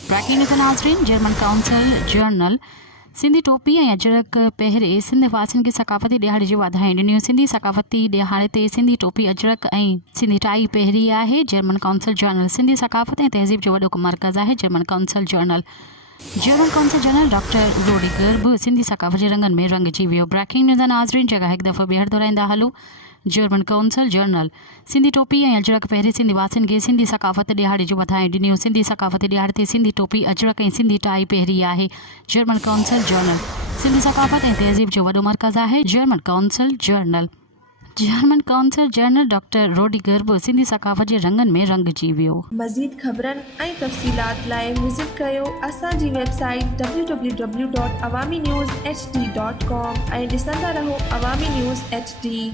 Breaking news नाज़रीन, German council journal Sindhi टोपी ऐं अजरक पहिरे सिंध वासियुनि खे सकाफ़ती ॾियारे जी वाधायूं ॾिनियूं। सिंधी सकाफ़ती ॾियारे ते सिंधी टोपी अजरक ऐं सिंधी टाई पहिरी आहे। जर्मन काउंसिल जर्नल सिंधी सकाफ़त ऐं तहज़ीब जो वॾो मर्कज़ आहे। जर्मन काउंसिल जर्नल डॉक्टर रोडिगर बि सिंधी सकाफ़त जे रंगनि में रंगजी वियो। ब्रेकिंग न्यूज़ नाज़रीन, जगह हिकु दफ़ो ॿीहर दोहराईंदा हलूं। जर्मन काउंसिल जर्नल सिंधी टोपी ऐं अजरक पहिरें सिंधी वासियुनि खे सिंधी सकाफ़त ॾियारे जो वाधायूं ॾिनियूं। सिंधी सकाफ़ती ॾियारे ते सिंधी टोपी अजरक ऐं सिंधी टाई पहिरी आहे। जर्मन काउंसिल जर्नल सिंधी सकाफ़त ऐं तहज़ीब जो वॾो मर्कज़ आहे। जर्मन काउंसिल जर्नल डॉक्टर रोडिगर बि सिंधी सकाफ़त जे रंगनि में रंगजी वियो। मज़ीद ख़बरनि ऐं तफ़सीलात लाइ विज़िट कयो असांजी वेबसाइट www.awamiNewsHD.com ऐं ॾिसंदा रहो अवामी न्यूज़ HD।